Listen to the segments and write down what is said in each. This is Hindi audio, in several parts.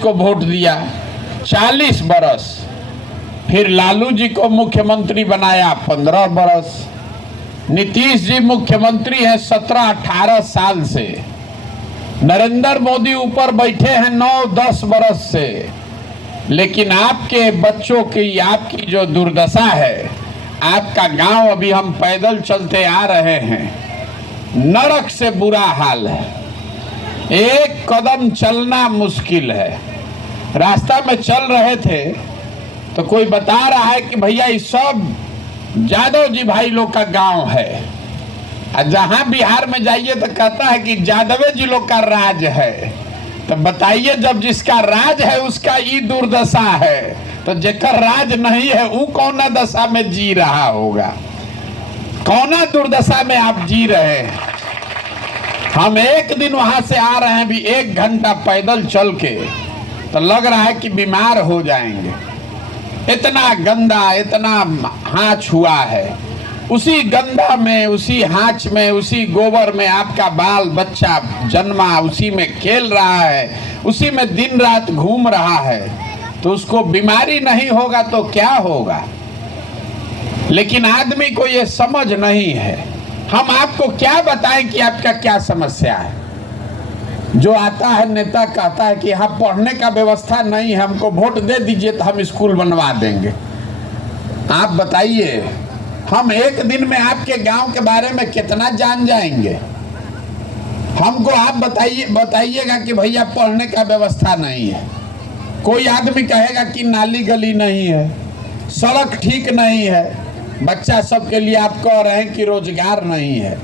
को वोट दिया 40 बरस, फिर लालू जी को मुख्यमंत्री बनाया 15 बरस, नीतीश जी मुख्यमंत्री हैं 17-18 साल से, नरेंद्र मोदी ऊपर बैठे हैं 9-10 बरस से। लेकिन आपके बच्चों की, आपकी जो दुर्दशा है, आपका गांव अभी हम पैदल चलते आ रहे हैं, नरक से बुरा हाल है, एक कदम चलना मुश्किल है। रास्ता में चल रहे थे तो कोई बता रहा है कि भैया ये सब यादव जी भाई लोग का गांव है, और जहां बिहार में जाइए तो कहता है कि यादव जी लोग का राज है। तो बताइए, जब जिसका राज है उसका ये दुर्दशा है, तो जेकर राज नहीं है वो कौना दशा में जी रहा होगा, कौना दुर्दशा में आप जी रहे हैं। हम एक दिन वहां से आ रहे हैं भी 1 घंटा पैदल चल के, तो लग रहा है कि बीमार हो जाएंगे, इतना गंदा, इतना हाथ हुआ है। उसी गंदा में, उसी हाथ में, उसी गोबर में आपका बाल बच्चा जन्मा, उसी में खेल रहा है, उसी में दिन रात घूम रहा है, तो उसको बीमारी नहीं होगा तो क्या होगा। लेकिन आदमी को ये समझ नहीं है। हम आपको क्या बताएं कि आपका क्या समस्या है। जो आता है नेता कहता है कि यहाँ पढ़ने का व्यवस्था नहीं है, हमको वोट दे दीजिए तो हम स्कूल बनवा देंगे। आप बताइए, हम एक दिन में आपके गांव के बारे में कितना जान जाएंगे। हमको आप बताइएगा कि भैया पढ़ने का व्यवस्था नहीं है, कोई आदमी कहेगा कि नाली गली नहीं है, सड़क ठीक नहीं है, बच्चा सबके लिए आप कह रहे हैं कि रोजगार नहीं है।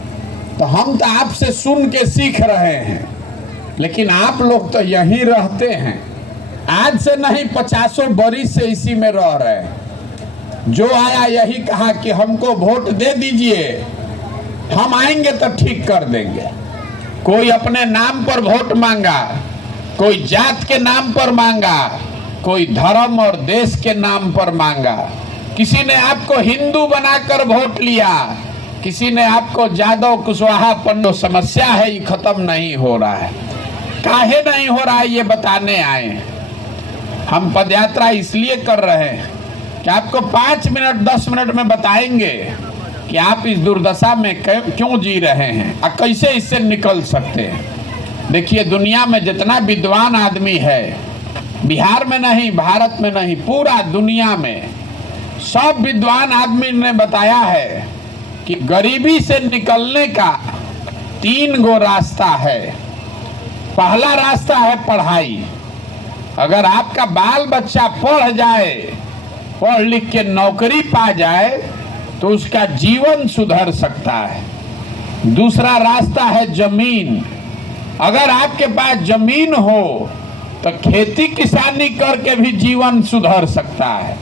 तो हम तो आपसे सुन के सीख रहे हैं, लेकिन आप लोग तो यहीं रहते हैं, आज से नहीं 50 बरिस से इसी में रह रहे हैं। जो आया यही कहा कि हमको वोट दे दीजिए, हम आएंगे तो ठीक कर देंगे। कोई अपने नाम पर वोट मांगा, कोई जात के नाम पर मांगा, कोई धर्म और देश के नाम पर मांगा। किसी ने आपको हिंदू बनाकर वोट लिया, किसी ने आपको यादव कुशवाहा पंडो। समस्या है ये खत्म नहीं हो रहा है। काहे नहीं हो रहा है ये बताने आए हैं। हम पदयात्रा इसलिए कर रहे हैं कि आपको 5 मिनट 10 मिनट में बताएंगे कि आप इस दुर्दशा में क्यों जी रहे हैं और कैसे इससे निकल सकते हैं। देखिए, दुनिया में जितना विद्वान आदमी है, बिहार में नहीं, भारत में नहीं, पूरा दुनिया में सब विद्वान आदमी ने बताया है कि गरीबी से निकलने का 3 गो रास्ता है। पहला रास्ता है पढ़ाई। अगर आपका बाल बच्चा पढ़ जाए, पढ़ लिख के नौकरी पा जाए, तो उसका जीवन सुधर सकता है। दूसरा रास्ता है जमीन। अगर आपके पास जमीन हो तो खेती किसानी करके भी जीवन सुधर सकता है।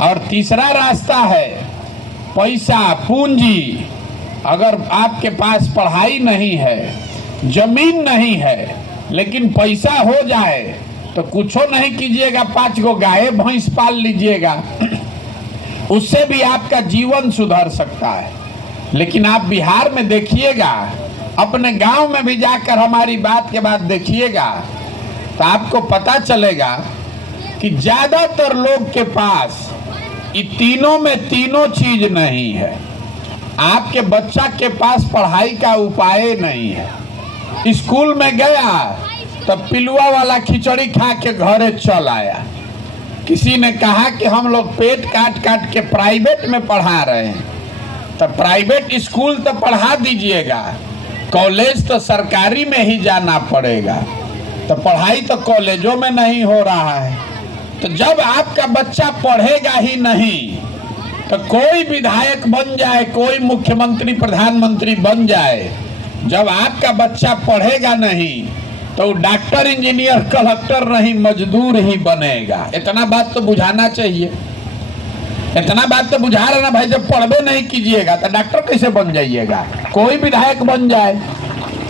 और तीसरा रास्ता है पैसा, पूंजी। अगर आपके पास पढ़ाई नहीं है, जमीन नहीं है, लेकिन पैसा हो जाए तो कुछो नहीं कीजिएगा, 5 गो गाय भैंस पाल लीजिएगा, उससे भी आपका जीवन सुधर सकता है। लेकिन आप बिहार में देखिएगा, अपने गांव में भी जाकर हमारी बात के बाद देखिएगा, तो आपको पता चलेगा कि ज्यादातर लोग के पास ये तीनों में तीनों चीज नहीं है। आपके बच्चा के पास पढ़ाई का उपाय नहीं है। स्कूल में गया तो पिलुआ वाला खिचड़ी खा के घरे चल आया। किसी ने कहा कि हम लोग पेट काट काट के प्राइवेट में पढ़ा रहे हैं, तो प्राइवेट स्कूल तो पढ़ा दीजिएगा, कॉलेज तो सरकारी में ही जाना पड़ेगा। तो पढ़ाई तो कॉलेजों में नहीं हो रहा है। तो जब आपका बच्चा पढ़ेगा ही नहीं, तो कोई विधायक बन जाए, कोई मुख्यमंत्री प्रधानमंत्री बन जाए, जब आपका बच्चा पढ़ेगा नहीं तो डॉक्टर, इंजीनियर, कलेक्टर नहीं, मजदूर ही बनेगा। इतना बात तो बुझाना चाहिए। इतना बात तो बुझा रहे ना भाई, जब पढ़बे नहीं कीजिएगा तो डॉक्टर कैसे बन जाइएगा, कोई विधायक बन जाए।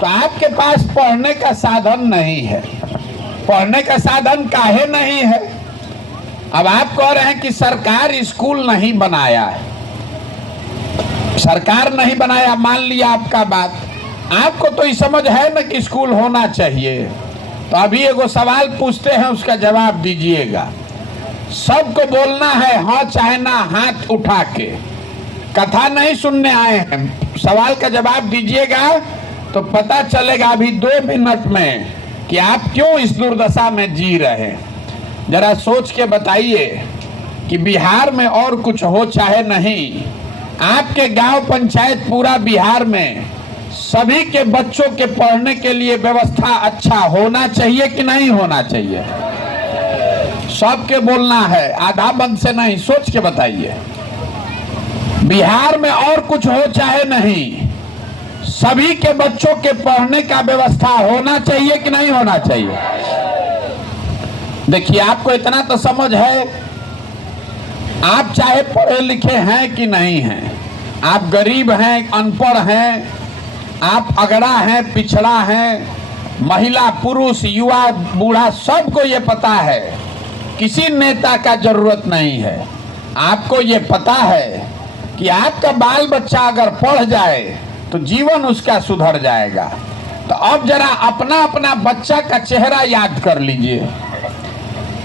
तो आपके पास पढ़ने का साधन नहीं है। पढ़ने का साधन काहे नहीं है? अब आप कह रहे हैं कि सरकार स्कूल नहीं बनाया है। सरकार नहीं बनाया, मान लिया आपका बात, आपको तो ये समझ है ना कि स्कूल होना चाहिए। तो अभी एगो सवाल पूछते हैं, उसका जवाब दीजिएगा। सबको बोलना है हाँ चाहे ना, हाथ उठा के। कथा नहीं सुनने आए हैं, सवाल का जवाब दीजिएगा तो पता चलेगा अभी 2 मिनट में कि आप क्यों इस दुर्दशा में जी रहे हैं। जरा सोच के बताइए कि बिहार में और कुछ हो चाहे नहीं, आपके गांव पंचायत पूरा बिहार में सभी के बच्चों के पढ़ने के लिए व्यवस्था अच्छा होना चाहिए कि नहीं होना चाहिए? सबके बोलना है, आधा बंद से नहीं, सोच के बताइए। बिहार में और कुछ हो चाहे नहीं, सभी के बच्चों के पढ़ने का व्यवस्था होना चाहिए कि नहीं होना चाहिए? देखिए, आपको इतना तो समझ है, आप चाहे पढ़े लिखे हैं कि नहीं हैं, आप गरीब हैं, अनपढ़ हैं, आप अगड़ा हैं, पिछड़ा हैं, महिला पुरुष युवा बूढ़ा, सबको ये पता है, किसी नेता का जरूरत नहीं है। आपको ये पता है कि आपका बाल बच्चा अगर पढ़ जाए तो जीवन उसका सुधर जाएगा। तो अब जरा अपना अपना बच्चा का चेहरा याद कर लीजिए।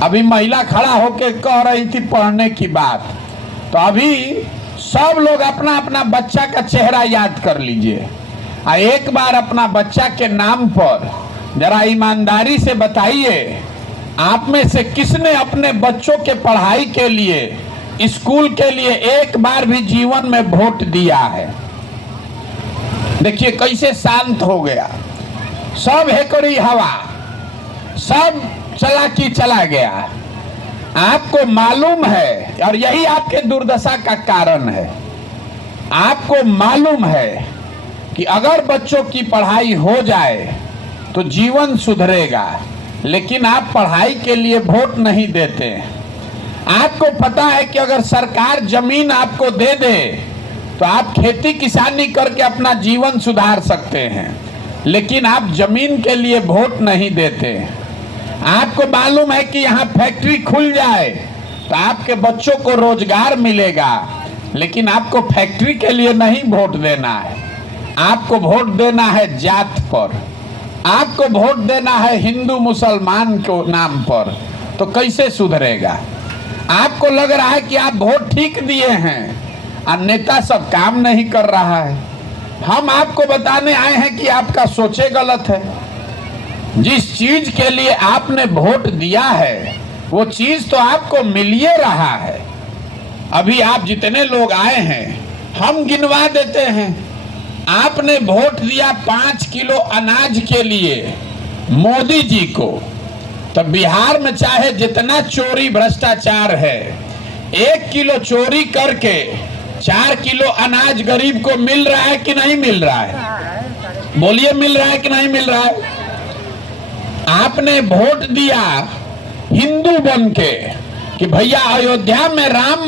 अभी महिला खड़ा होकर कह रही थी पढ़ने की बात, तो अभी सब लोग अपना अपना बच्चा का चेहरा याद कर लीजिए। एक बार अपना बच्चा के नाम पर जरा ईमानदारी से बताइए, आप में से किसने अपने बच्चों के पढ़ाई के लिए, स्कूल के लिए एक बार भी जीवन में वोट दिया है? देखिए कैसे शांत हो गया, सब हेकड़ी हवा, सब चलाकी चला गया। आपको मालूम है, और यही आपके दुर्दशा का कारण है, आपको मालूम है कि अगर बच्चों की पढ़ाई हो जाए तो जीवन सुधरेगा, लेकिन आप पढ़ाई के लिए वोट नहीं देते। आपको पता है कि अगर सरकार जमीन आपको दे दे तो आप खेती किसानी करके अपना जीवन सुधार सकते हैं, लेकिन आप जमीन के लिए वोट नहीं देते। आपको मालूम है कि यहाँ फैक्ट्री खुल जाए तो आपके बच्चों को रोजगार मिलेगा, लेकिन आपको फैक्ट्री के लिए नहीं वोट देना है। आपको वोट देना है जात पर, आपको वोट देना है हिंदू मुसलमान के नाम पर। तो कैसे सुधरेगा? आपको लग रहा है कि आप वोट ठीक दिए हैं और नेता सब काम नहीं कर रहा है। हम आपको बताने आए हैं कि आपका सोचे गलत है। जिस चीज के लिए आपने वोट दिया है वो चीज तो आपको मिलिए रहा है। अभी आप जितने लोग आए हैं हम गिनवा देते हैं। आपने वोट दिया 5 किलो अनाज के लिए मोदी जी को, तो बिहार में चाहे जितना चोरी भ्रष्टाचार है, 1 किलो चोरी करके 4 किलो अनाज गरीब को मिल रहा है कि नहीं मिल रहा है? बोलिए, मिल रहा है कि नहीं मिल रहा है? आपने वोट दिया हिंदू बन के कि भैया अयोध्या में राम